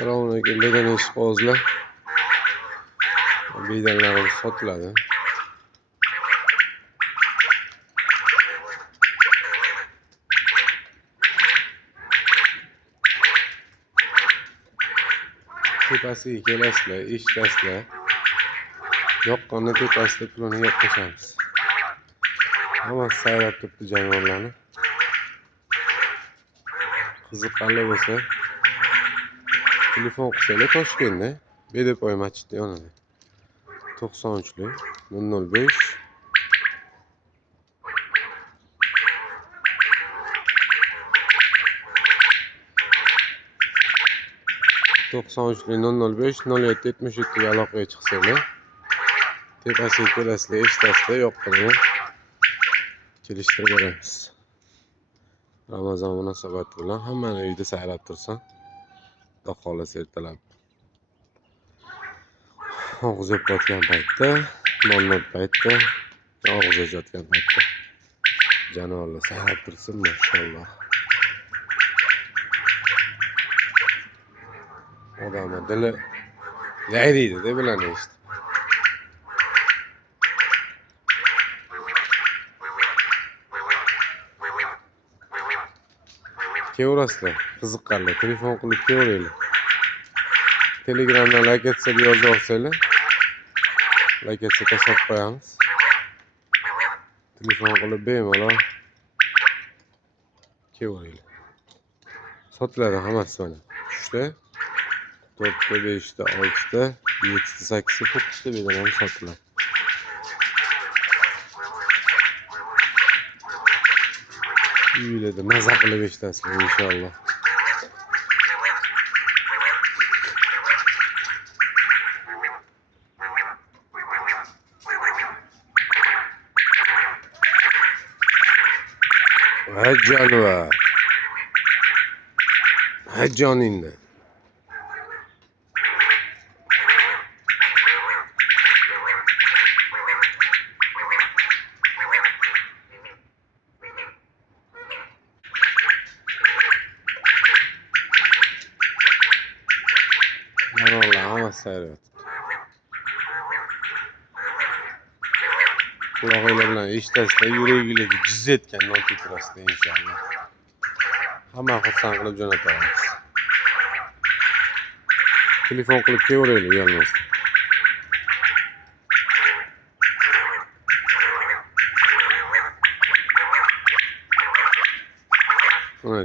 Assalomu alaykum. Lekin eshik qog'ozlar. Biydanlarimiz sotiladi. Tepasiga kelasizlar, eshitasizlar. Yoqqanda tepasida pulini yo'q qo'shamiz. Hammasi sayrab turibdi jonivorlarni. Qiziqqanlar bo'lsa telefon qilsanglar Toshkentda Bedepoy masjidi yonida 93 005 005 0777 ga aloqaga chiqsanglar tepasiga kelasizlar, eshitasizlar, yoqqanda kelishtirib beramiz. Ramazon munosabati bilan hammani uyida sayrab tursin. Xudo xohlasa ertalab og'iz yopayotgan paytda, non paytda, og'iz ochayotgan paytda jonivorlar sayrab tursin, mashalloh. Odamlar dili yayriydi-da bularni eshitib. Kelaverasizlar, qiziqqanlar telefon qilib kelaveringlar. Telegramdan like etsa yozib olsanglar, like etsa tashlab qo'yamiz. Telefon qilib bemalol kelaveringlar. Sotiladi hammasi mana. 3ta, 4ta, 5ta, 6ta, 7ta, 8ta, 9ta bedalarni sotiladi. Uylarda maza qilib eshitasizlar inshaalloh. Ha jonivor. Ha joningni. Jonivorlar hammasi sayrayapti. Quloqinglar bilan eshitasizlar, yuraginglarga jiz etgan non tetirasizlar inshaalloh. Hamma xursand qilib jo'natamiz. Telefon qilib kelaveringlar uyalmasdan. Mana